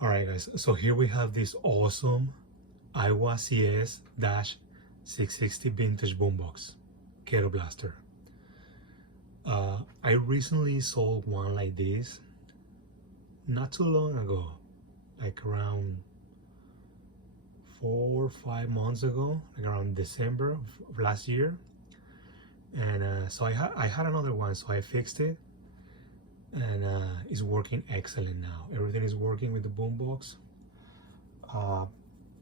Alright guys, so here we have this awesome Aiwa CS-660 vintage boombox, ghetto blaster. I recently sold one like this not too long ago, like around 4 or 5 months ago, like around December of last year. And so I had another one, so I fixed it, and it's working excellent now. Everything is working with the boombox.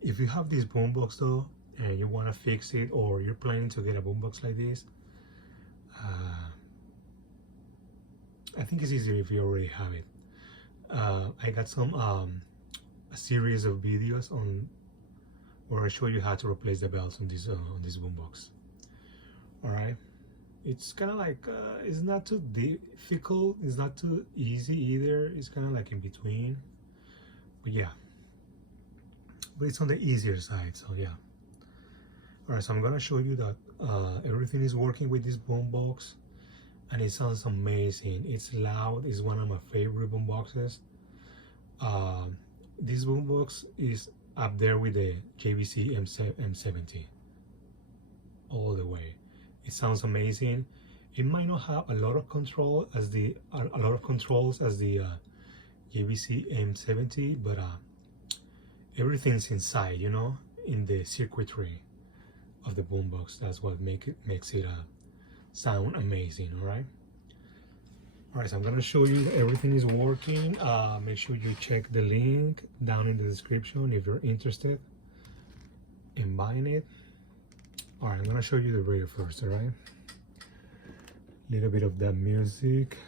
If you have this boombox though, and you want to fix it, or you're planning to get a boombox like this, I think it's easier if you already have it. I got some a series of videos on where I show you how to replace the belts on this boombox. All right, it's kind of like it's not too difficult, it's not too easy either. It's kind of like in between, but yeah, but it's on the easier side. So yeah. All right, so I'm gonna show you that everything is working with this boombox, and it sounds amazing. It's loud. It's one of my favorite boomboxes. This boombox is up there with the JVC M70 all the way. It sounds amazing. It might not have a lot of controls as the JVC M70, but everything's inside, you know, in the circuitry of the boombox. That's what makes it sound amazing. All right, so I'm gonna show you that everything is working. Make sure you check the link down in the description if you're interested in buying it. All right, I'm gonna show you the radio first. All right, little bit of that music.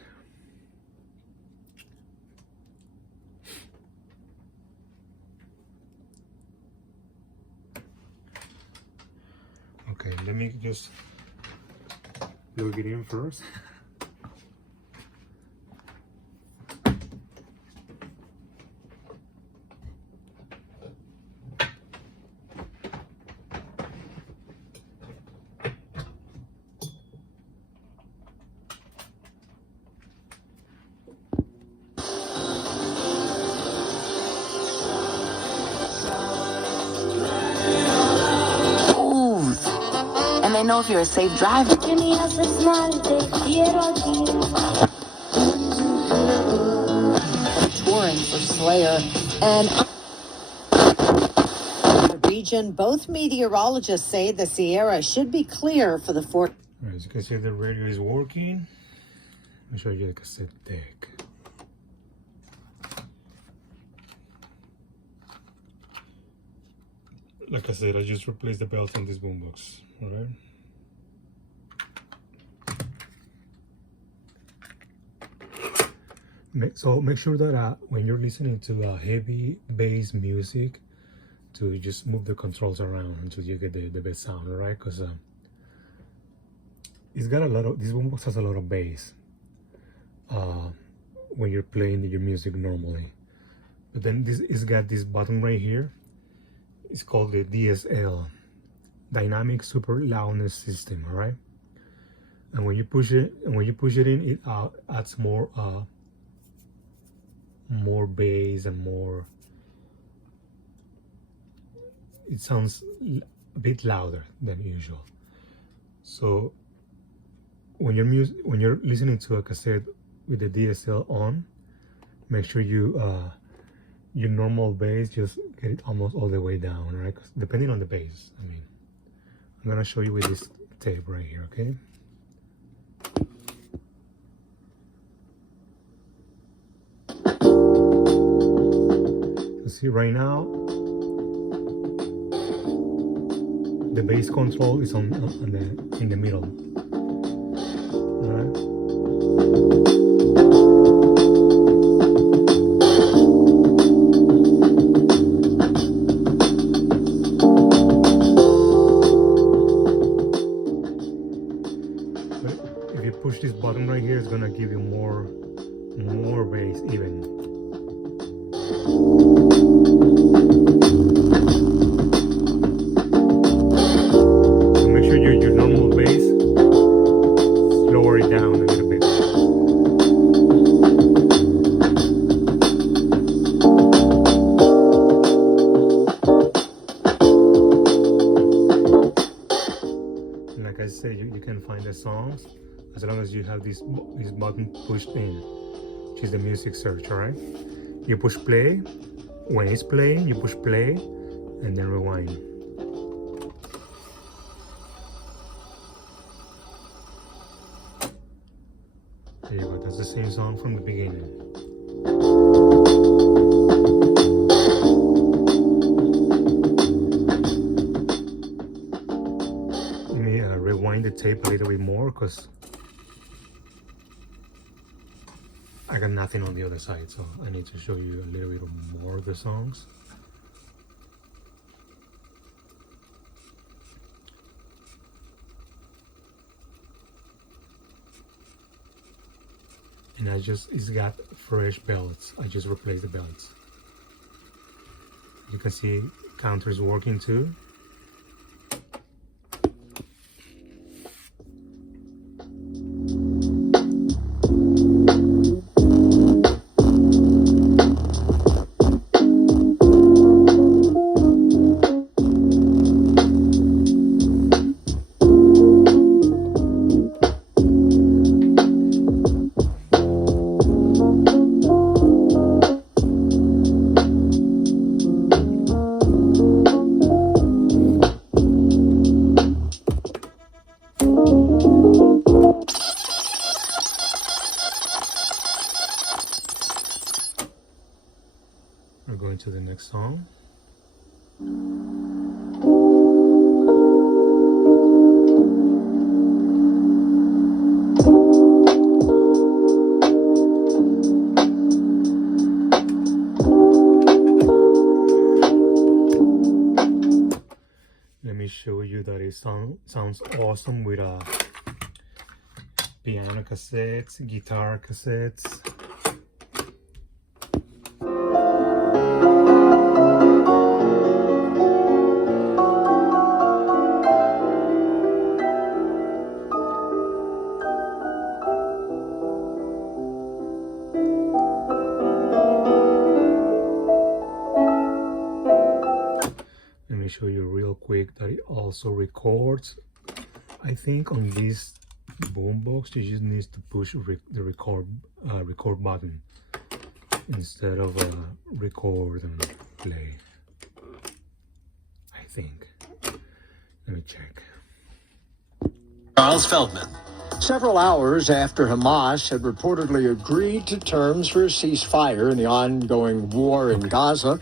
Okay, let me just plug it in first. And they know if you're a safe driver. Touring for Slayer and the region, both meteorologists say the Sierra should be clear for the fourth. As you can see, the radio is working. Let me show you the cassette deck. Like I said, I just replaced the belt on this boombox. All right. So make sure that when you're listening to heavy bass music, to just move the controls around until you get the best sound. All right, because it's got a lot of, this boombox has a lot of bass when you're playing your music normally. But then it's got this button right here. It's called the DSL, Dynamic Super Loudness System. All right, and when you push it, in, it adds more bass and more. It sounds a bit louder than usual. So when you're listening to a cassette with the DSL on, make sure you your normal bass, just get it almost all the way down, right? Depending on the bass. I mean, I'm gonna show you with this tape right here, okay? You see right now, the bass control is in the middle. All right. If you push this button right here, it's gonna give you more bass even. So make sure your normal bass, lower it down. say you can find the songs as long as you have this button pushed in, which is the music search. All right, you push play. When it's playing, you push play and then rewind. There you go, that's the same song from the beginning. Let me rewind the tape a little bit more because I got nothing on the other side, so I need to show you a little bit more of the songs. And it's got fresh belts. I just replaced the belts. You can see counter is working too. We're going to the next song. Let me show you that it sounds awesome with piano cassettes, guitar cassettes. Let me show you real quick that it also records. I think on this boombox you just need to push the record button instead of record and play. I think. Let me check. Charles Feldman. Several hours after Hamas had reportedly agreed to terms for a ceasefire in the ongoing war in Gaza,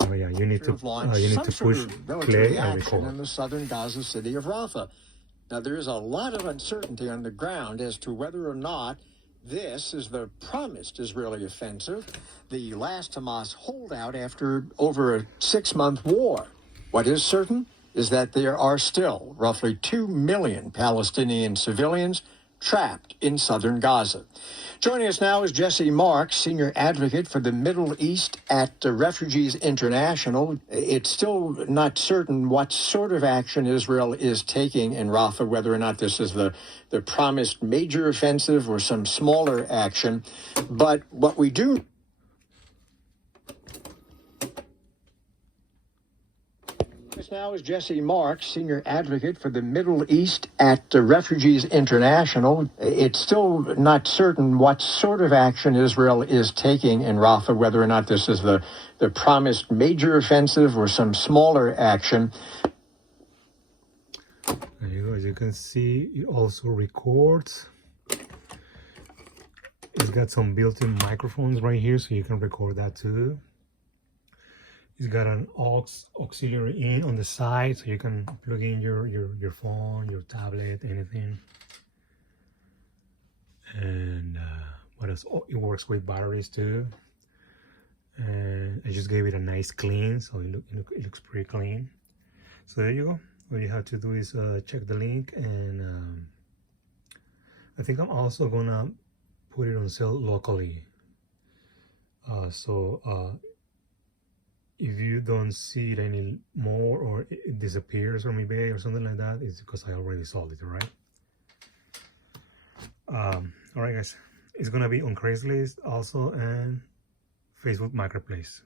Oh yeah, you need to push play and record in the southern Gaza city of Rafah. Now, there is a lot of uncertainty on the ground as to whether or not this is the promised Israeli offensive, the last Hamas holdout after over a 6-month war. What is certain is that there are still roughly 2 million Palestinian civilians trapped in southern Gaza. Joining us now is Jesse Marks, senior advocate for the Middle East at Refugees International. It's still not certain what sort of action Israel is taking in Rafah, whether or not this is the promised major offensive or some smaller action. But what we do now is Jesse Marks, senior advocate for the Middle East at Refugees International. It's still not certain what sort of action Israel is taking in Rafah, whether or not this is the promised major offensive or some smaller action. There you go. As you can see, it also records. It's got some built-in microphones right here, so you can record that too. It's got an auxiliary in on the side, so you can plug in your phone, your tablet, anything. And what else? Oh, it works with batteries too. And I just gave it a nice clean, so it looks pretty clean. So there you go. All you have to do is check the link, and I think I'm also gonna put it on sale locally. If you don't see it anymore, or it disappears from eBay or something like that, it's because I already sold it. All right, guys, it's gonna be on Craigslist also and Facebook Marketplace.